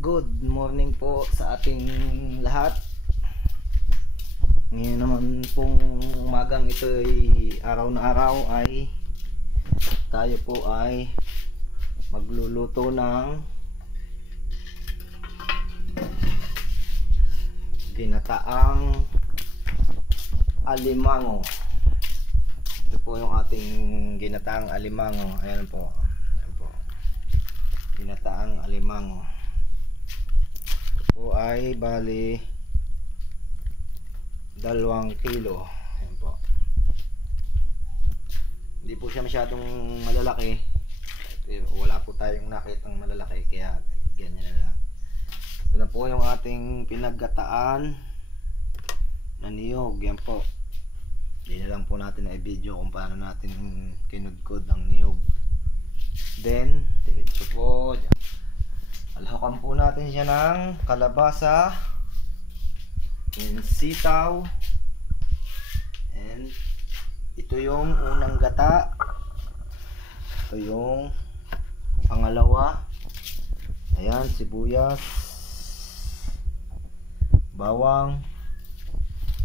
Good morning po sa ating lahat. Ngayon naman pong umagang ito ay araw na araw ay tayo po ay magluluto ng ginataang alimango. Ito po yung ating ginataang alimango. Ayan po. Ayan po. Ginataang alimango. Po ay bali 2 kilo. Ayan po. Hindi po siya masyadong malalaki. Wala po tayong nakitang malalaki kaya ganyan na lang. Ito na po yung ating pinaggataan na niyog. Yan po. Hindi na lang po natin na i-video kung paano natin kinudkod ang niyog. Then diretso po dyan. Alhakan po natin siya ng kalabasa and sitaw, and ito yung unang gata, ito yung pangalawa. Ayan, sibuyas, bawang.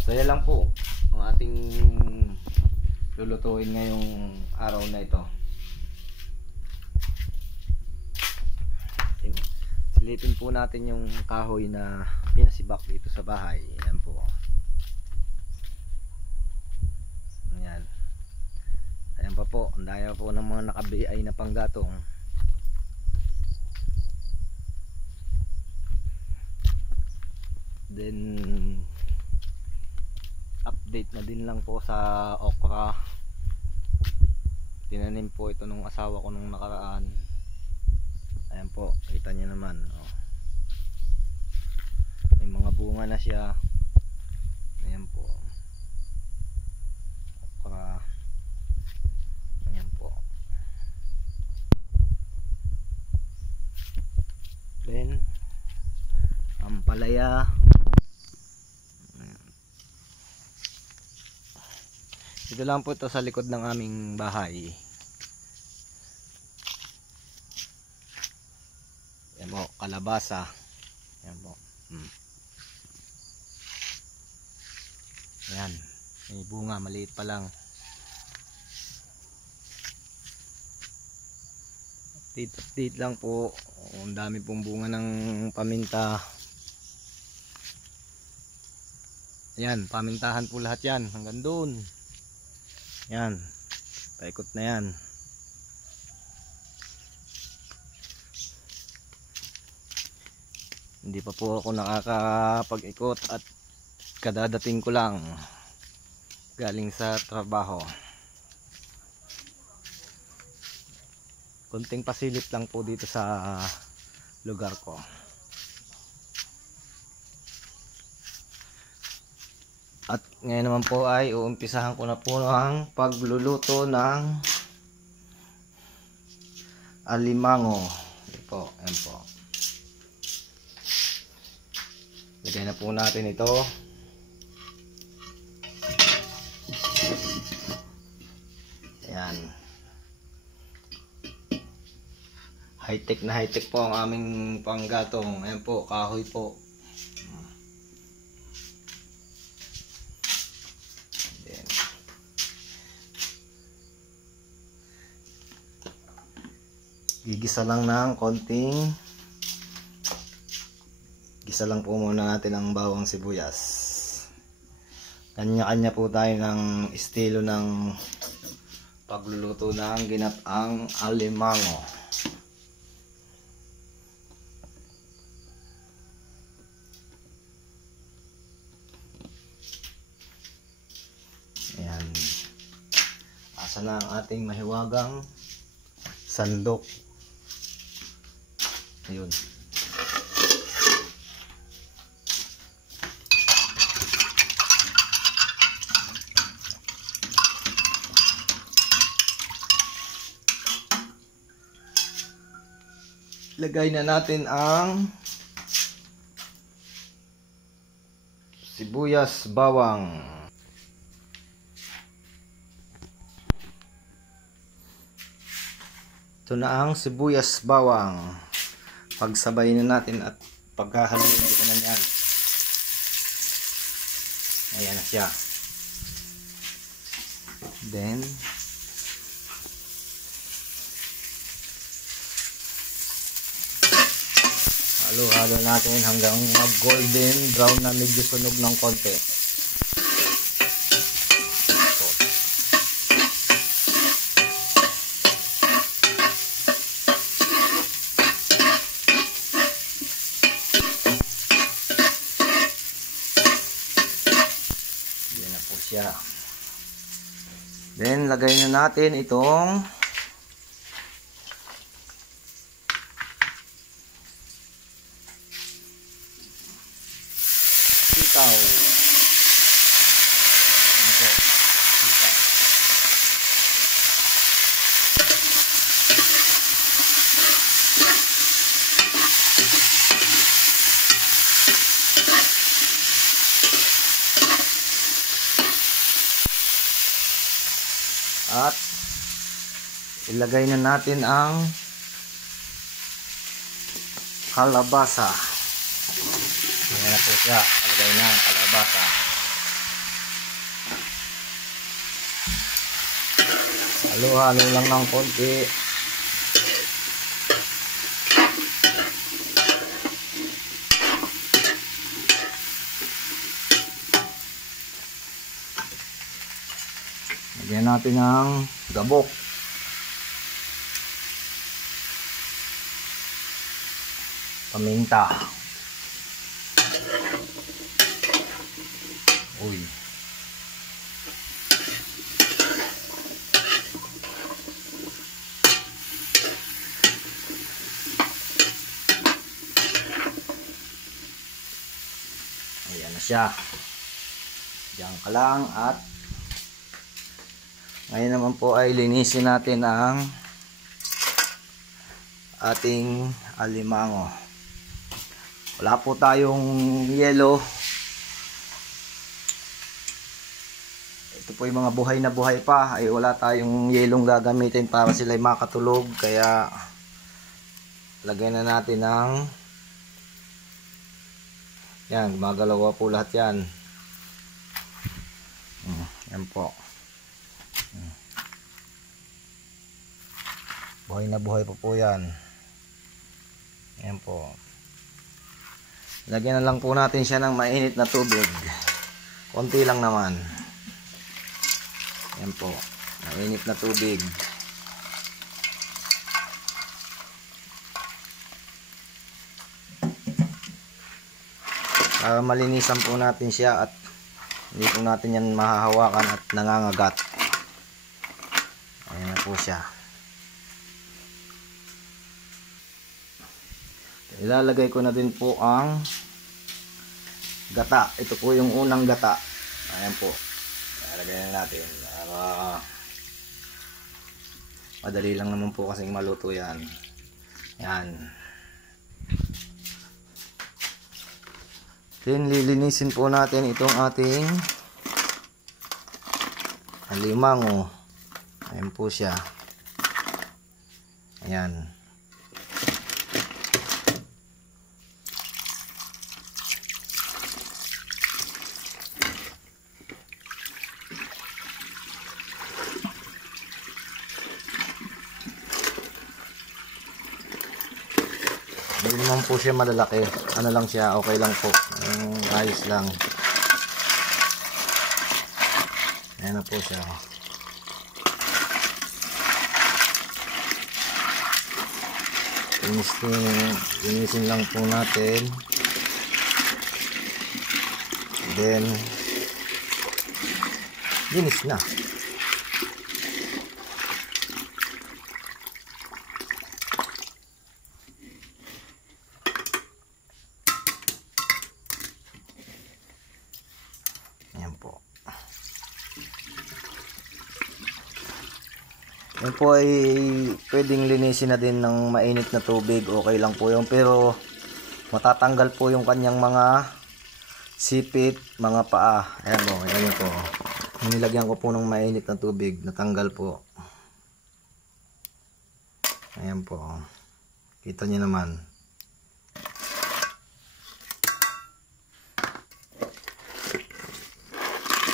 So yan lang po ang ating lulutuin ngayong araw na ito. Silipin po natin yung kahoy na pinasibak dito sa bahay. Ayan po. Ayan. Ayan pa po. Ang daya po ng mga naka-BI na panggatong. Then update na din lang po sa okra. Tinanim po ito nung asawa ko nung nakaraan. Ayan po, kita nyo naman, oh. May mga bunga na siya. Ayan po. Okra. Ayan po. Then ampalaya. Ito lang po ito sa likod ng aming bahay. Ayan po, kalabasa. Ayan po. Ayan, may bunga, maliit pa lang. Update lang po. Ang dami pong bunga ng paminta. Ayan, pamintahan po lahat yan hanggang doon. Ayan, paikot na yan. Hindi pa po ako nakakapag-ikot at kadadating ko lang galing sa trabaho. Konting pasilip lang po dito sa lugar ko. At ngayon naman po ay uumpisahan ko na po ang pagluluto ng alimango. Ito po, ayan po. Lagay na po natin ito. Ayan. High-tech na high-tech po ang aming panggatong. Ayan po, kahoy po. Then, gigisa lang ng konting. Gisa lang po muna natin ang bawang sibuyas. Kanya-kanya po tayo ng estilo ng pagluluto ng ginataang alimango. Ayan. Asa na ang ating mahiwagang sandok. Ayun. Lagay na natin ang sibuyas, bawang. Ito na ang sibuyas, bawang. Pagsabayin na natin at pagkahaluin ko na yan. Ayan na siya. Then halo-halo natin hanggang mag golden brown na medyo sunog ng konti. Yan na po siya. Then lagay na natin itong sitaw. Ito, sitaw. At ilagay na natin ang kalabasa. Ayan na po siya. Ilagay na ang kalabasa. Halo-halo lang ng konti. Lagyan natin ng gabok. Paminta. Uy. Ayan na siya. Diyan ka lang at ngayon naman po ay linisin natin ang ating alimango. Wala po tayong yelo. Ito po yung mga buhay na buhay pa. Ay wala tayong yelong gagamitin para sila makatulog. Kaya lagyan na natin ng yan. Gumagalawa po lahat yan. Yan po. Buhay na buhay po yan. Yan po. Lagyan na lang po natin siya ng mainit na tubig. Konti lang naman. Yan po. Mainit na tubig. Para malinisan po natin siya at hindi po natin yan mahahawakan at nangangagat. Ayan na po siya. Ilalagay ko na din po ang gata. Ito po yung unang gata. Ayan po. Ilalagay na natin. Madali lang naman po kasing maluto yan. Yan. Then lilinisin po natin itong ating alimango. Ayan po siya. Ayan. Hindi naman po siya malalaki. Ano lang siya, okay lang po. Ayos lang. Ayan na po siya. Linisin lang po natin. Then linis na. Yan po. Yan po ay pwedeng linisin na din ng mainit na tubig. Okay lang po yun. Pero matatanggal po yung kanyang mga sipit, mga paa. Ayan po. Ayan po. Nilagyan ko po ng mainit na tubig. Natanggal po. Ayan po. Kita nyo naman.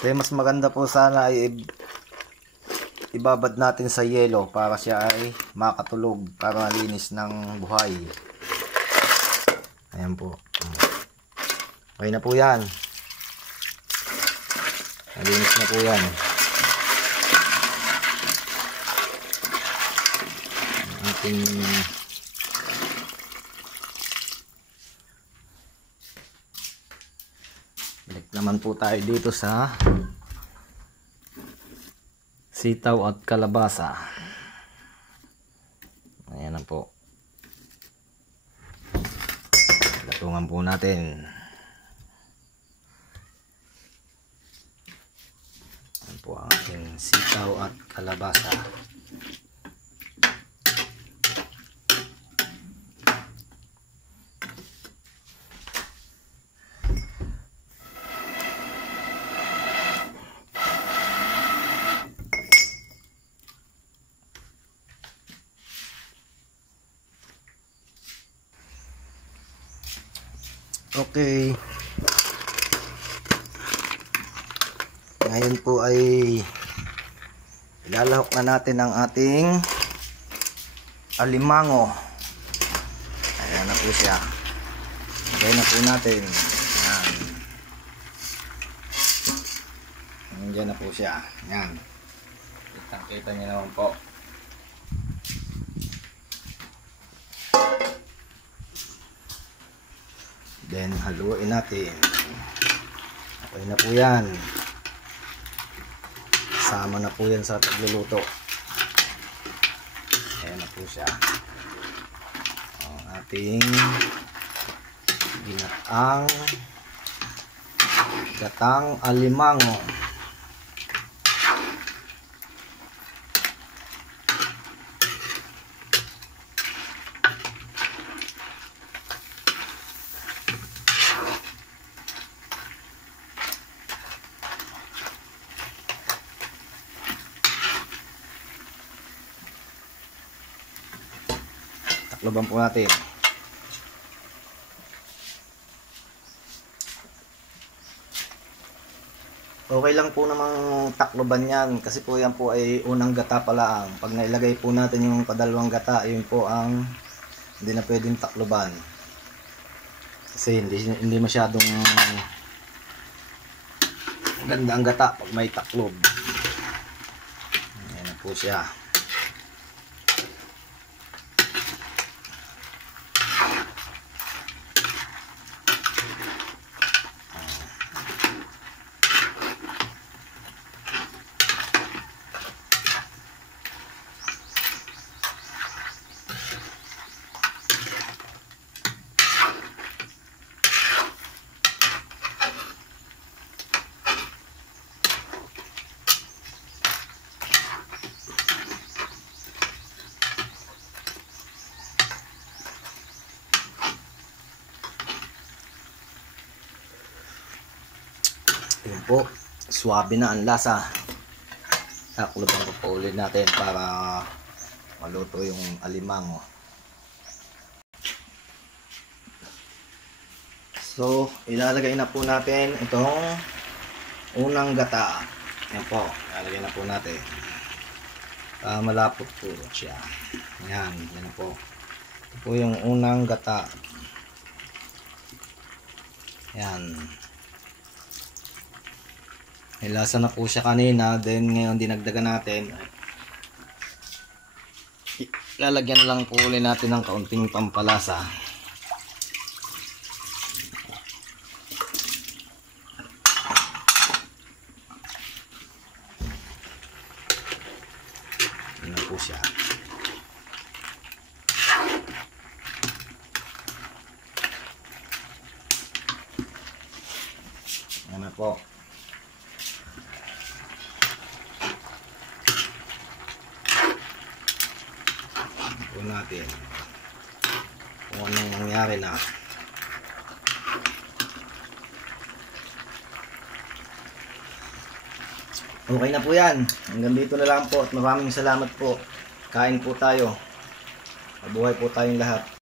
Kaya mas maganda po sana ay ibabad natin sa yelo para siya ay makatulog, para malinis ng buhay. Ayan po. Okay na po yan. Malinis na po yan. Ating balik naman po tayo dito sa sitaw at kalabasa. Ayan na po. Latungan po natin. Ayan po ang ating sitaw at kalabasa. Okay. Ngayon po ay ilalahok na natin ang ating alimango. Ayan na po siya. Lagay na po natin. Ayan. Nandiyan na po siya. Ayan. Kitang-kita niyo naman po. Then haluin natin. Okay na po yan. Sama na po yan sa pagluluto. Ayan na po siya. Ang ating gatang alimango. Takloban po natin. Okay lang po namang takloban yan kasi po yan po ay unang gata pa lang. Pag nailagay po natin yung kadalawang gata, yun po ang hindi na pwedeng takloban. Kasi hindi masyadong ganda ang gata pag may taklob. Ayan na po siya. Yun po, swabe na ang lasa. Takloban ko po ulit natin para maluto yung alimango. So, ilalagay na po natin itong unang gata. Yan po, ilalagay na po natin. Malapot po siya. Yan, yan na po. Ito po yung unang gata. Yan. Nilasa na po siya kanina, then ngayon dinagdagan natin. Lalagyan na lang po ulit natin ng kaunting pampalasa. Yan na po siya. Yan na po. Natin kung anong nangyari na. Okay na po yan. Hanggang dito na lang po at maraming salamat po. Kain po tayo. Mabuhay po tayong lahat.